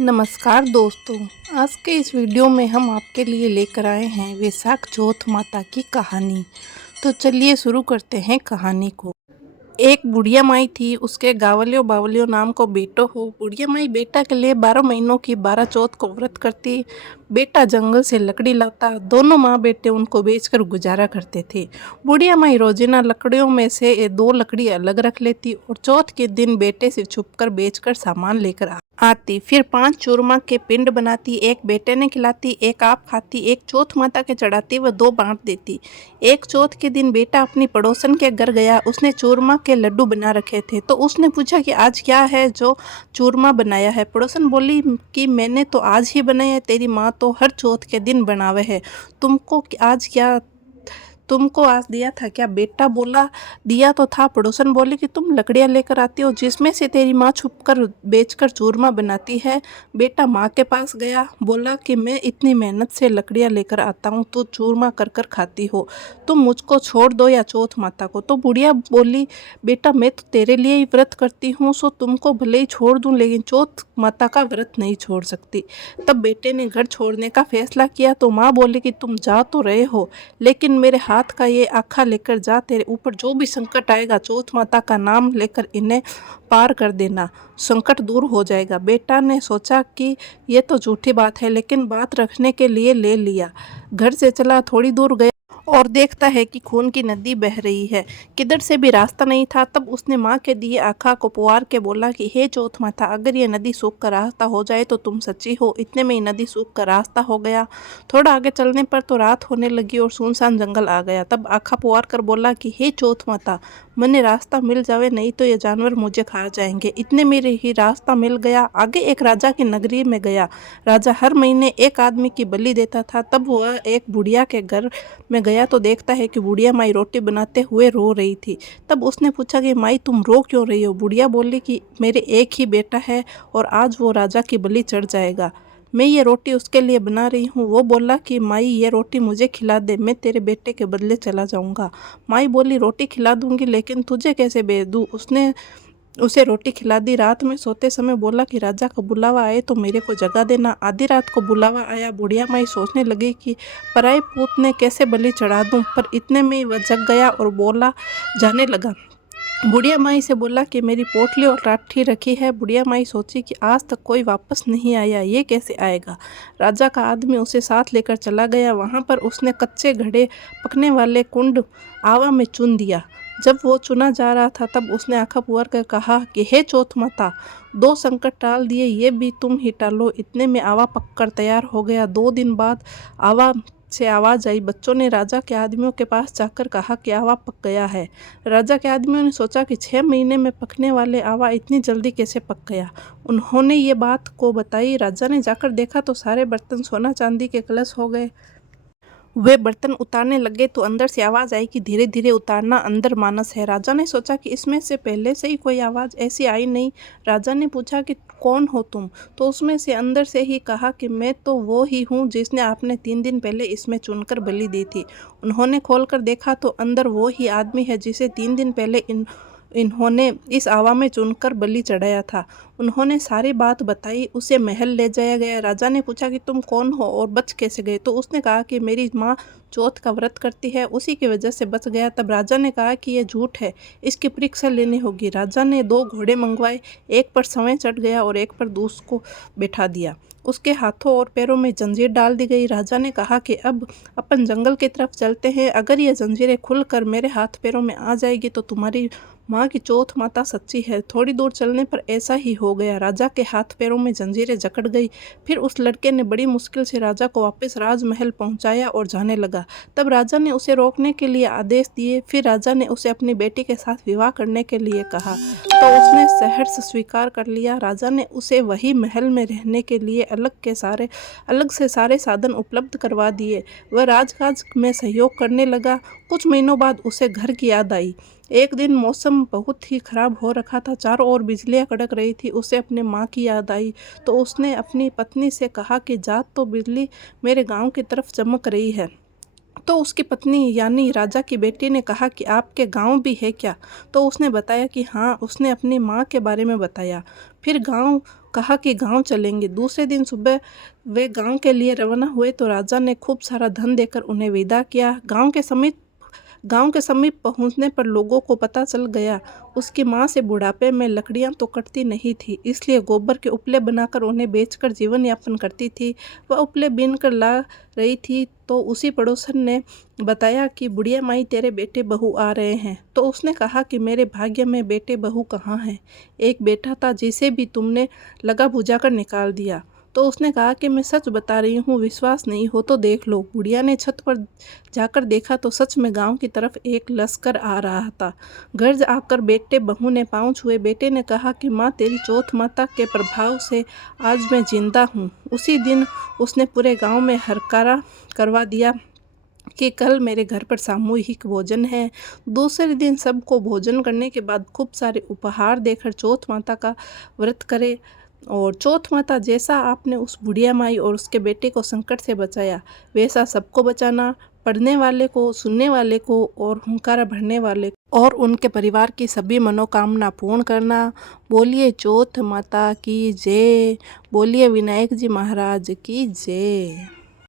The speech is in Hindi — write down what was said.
नमस्कार दोस्तों। आज के इस वीडियो में हम आपके लिए लेकर आए हैं वैशाख चौथ माता की कहानी। तो चलिए शुरू करते हैं कहानी को। एक बुढ़िया माई थी, उसके गावलियो बावलियो नाम को बेटो हो। बुढ़िया माई बेटा के लिए 12 महीनों की 12 चौथ को व्रत करती। बेटा जंगल से लकड़ी लाता, दोनों माँ बेटे उनको बेचकर गुजारा करते थे। बुढ़िया माई रोजाना लकड़ियों में से 2 लकड़ी अलग रख लेती और चौथ के दिन बेटे से छुपकर बेचकर सामान लेकर आती। फिर 5 चूरमा के पिंड बनाती, एक बेटे ने खिलाती, एक आप खाती, एक चौथ माता के चढ़ाती व 2 बांट देती। एक चौथ के दिन बेटा अपनी पड़ोसन के घर गया। उसने चूरमा के लड्डू बना रखे थे तो उसने पूछा कि आज क्या है जो चूरमा बनाया है। पड़ोसन बोली कि मैंने तो आज ही बनाया है, तेरी माँ तो हर चौथ के दिन बनावे है। तुमको आज दिया था क्या? बेटा बोला दिया तो था। पड़ोसन बोले कि तुम लकड़ियाँ लेकर आती हो जिसमें से तेरी माँ छुपकर बेचकर चूरमा बनाती है। बेटा माँ के पास गया, बोला कि मैं इतनी मेहनत से लकड़ियाँ लेकर आता हूँ, तू चूरमा कर कर खाती हो, तुम मुझको छोड़ दो या चौथ माता को। तो बुढ़िया बोली, बेटा मैं तो तेरे लिए ही व्रत करती हूँ, सो तुमको भले ही छोड़ दूँ लेकिन चौथ माता का व्रत नहीं छोड़ सकती। तब बेटे ने घर छोड़ने का फैसला किया तो माँ बोली कि तुम जा तो रहे हो लेकिन मेरे हाथ का ये आखा लेकर जा, तेरे ऊपर जो भी संकट आएगा चौथ माता का नाम लेकर इन्हें पार कर देना, संकट दूर हो जाएगा। बेटा ने सोचा कि ये तो झूठी बात है लेकिन बात रखने के लिए ले लिया। घर से चला, थोड़ी दूर गया और देखता है कि खून की नदी बह रही है, किधर से भी रास्ता नहीं था। तब उसने माँ के दिए आँखा को पुकार के बोला कि हे चौथ माता, अगर ये नदी सूख कर रास्ता हो जाए तो तुम सच्ची हो। इतने में ही नदी सूख कर रास्ता हो गया। थोड़ा आगे चलने पर तो रात होने लगी और सुनसान जंगल आ गया। तब आँखा पुकार कर बोला कि हे चौथ माता, मने रास्ता मिल जावे, नहीं तो ये जानवर मुझे खा जाएंगे। इतने में ही रास्ता मिल गया। आगे एक राजा की नगरी में गया। राजा हर महीने एक आदमी की बलि देता था। तब वह एक बुढ़िया के घर में गया तो देखता है कि बुढ़िया माई रोटी बनाते हुए रो रही थी। तब उसने पूछा कि माई तुम रो क्यों रही हो? बुढ़िया बोली कि मेरे एक ही बेटा है और आज वो राजा की बलि चढ़ जाएगा, मैं ये रोटी उसके लिए बना रही हूँ। वो बोला कि माई ये रोटी मुझे खिला दे, मैं तेरे बेटे के बदले चला जाऊँगा। माई बोली रोटी खिला दूंगी लेकिन तुझे कैसे भेज दूँ? उसने उसे रोटी खिला दी। रात में सोते समय बोला कि राजा का बुलावा आए तो मेरे को जगा देना। आधी रात को बुलावा आया। बुढ़िया माई सोचने लगी कि पराई पूत ने कैसे बलि चढ़ा दूं, पर इतने में वह जग गया और बोला जाने लगा। बुढ़िया माई से बोला कि मेरी पोटली और लाठी रखी है। बुढ़िया माई सोची कि आज तक कोई वापस नहीं आया, ये कैसे आएगा। राजा का आदमी उसे साथ लेकर चला गया। वहाँ पर उसने कच्चे घड़े पकने वाले कुंड आवा में चुन दिया। जब वो चुना जा रहा था तब उसने आँखा पुकार कर कहा कि हे चौथ माता, 2 संकट टाल दिए, ये भी तुम ही टालो। इतने में आवा पककर तैयार हो गया। 2 दिन बाद आवा से आवाज़ आई। बच्चों ने राजा के आदमियों के पास जाकर कहा कि आवा पक गया है। राजा के आदमियों ने सोचा कि 6 महीने में पकने वाले आवा इतनी जल्दी कैसे पक गया। उन्होंने ये बात को बताई। राजा ने जाकर देखा तो सारे बर्तन सोना चांदी के कलश हो गए। वे बर्तन उतारने लगे तो अंदर से आवाज़ आई कि धीरे धीरे उतारना, अंदर मानस है। राजा ने सोचा कि इसमें से पहले से ही कोई आवाज़ ऐसी आई नहीं। राजा ने पूछा कि कौन हो तुम? तो उसमें से अंदर से ही कहा कि मैं तो वो ही हूँ जिसने आपने 3 दिन पहले इसमें चुनकर बलि दी थी। उन्होंने खोलकर देखा तो अंदर वो ही आदमी है जिसे 3 दिन पहले इन्होंने इस आवा में चुनकर बलि चढ़ाया था। उन्होंने सारी बात बताई। उसे महल ले जाया गया। राजा ने पूछा कि तुम कौन हो और बच कैसे गए? तो उसने कहा कि मेरी माँ चौथ का व्रत करती है, उसी की वजह से बच गया। तब राजा ने कहा कि यह झूठ है, इसकी परीक्षा लेनी होगी। राजा ने 2 घोड़े मंगवाए, एक पर सवें चढ़ गया और एक पर दूसरे को बैठा दिया। उसके हाथों और पैरों में जंजीर डाल दी गई। राजा ने कहा कि अब अपन जंगल की तरफ चलते हैं। अगर ये जंजीरें खुलकर मेरे हाथ पैरों में आ जाएगी तो तुम्हारी माँ की चौथ माता सच्ची है। थोड़ी दूर चलने पर ऐसा ही हो गया। राजा के हाथ पैरों में जंजीरें जकड़ गई। फिर उस लड़के ने बड़ी मुश्किल से राजा को वापस राजमहल पहुंचाया और जाने लगा। तब राजा ने उसे रोकने के लिए आदेश दिए। फिर राजा ने उसे अपनी बेटी के साथ विवाह करने के लिए कहा तो उसने सहर्ष स्वीकार कर लिया। राजा ने उसे वही महल में रहने के लिए अलग से सारे साधन उपलब्ध करवा दिए। वह राजकाज में सहयोग करने लगा। कुछ महीनों बाद उसे घर की याद आई। एक दिन मौसम बहुत ही खराब हो रखा था, चारों ओर बिजलियां कड़क रही थी। उसे अपने माँ की याद आई तो उसने अपनी पत्नी से कहा कि जात तो बिजली मेरे गांव की तरफ चमक रही है, तो उसकी पत्नी यानी राजा की बेटी ने कहा कि आपके गांव भी है क्या? तो उसने बताया कि हाँ, उसने अपनी माँ के बारे में बताया। फिर गांव कहा कि गांव चलेंगे। दूसरे दिन सुबह वे गांव के लिए रवाना हुए तो राजा ने खूब सारा धन देकर उन्हें विदा किया। गांव के समीप पहुंचने पर लोगों को पता चल गया उसकी माँ से बुढ़ापे में लकड़ियां तो कटती नहीं थी, इसलिए गोबर के उपले बनाकर उन्हें बेचकर जीवन यापन करती थी। वह उपले बीन कर ला रही थी तो उसी पड़ोसन ने बताया कि बुढ़िया माई तेरे बेटे बहू आ रहे हैं। तो उसने कहा कि मेरे भाग्य में बेटे बहू कहाँ हैं? एक बेटा था जिसे भी तुमने लगा बुझा कर निकाल दिया। तो उसने कहा कि मैं सच बता रही हूँ, विश्वास नहीं हो तो देख लो। बुढ़िया ने छत पर जाकर देखा तो सच में गांव की तरफ एक लश्कर आ रहा था। घर आकर बेटे बहू ने पाँव छुए। बेटे ने कहा कि माँ तेरी चौथ माता के प्रभाव से आज मैं जिंदा हूँ। उसी दिन उसने पूरे गांव में हरकारा करवा दिया कि कल मेरे घर पर सामूहिक भोजन है। दूसरे दिन सबको भोजन करने के बाद खूब सारे उपहार देकर चौथ माता का व्रत करे। और चौथ माता जैसा आपने उस बुढ़िया माई और उसके बेटे को संकट से बचाया, वैसा सबको बचाना, पढ़ने वाले को, सुनने वाले को और हुंकारा भरने वाले को और उनके परिवार की सभी मनोकामना पूर्ण करना। बोलिए चौथ माता की जय। बोलिए विनायक जी महाराज की जय।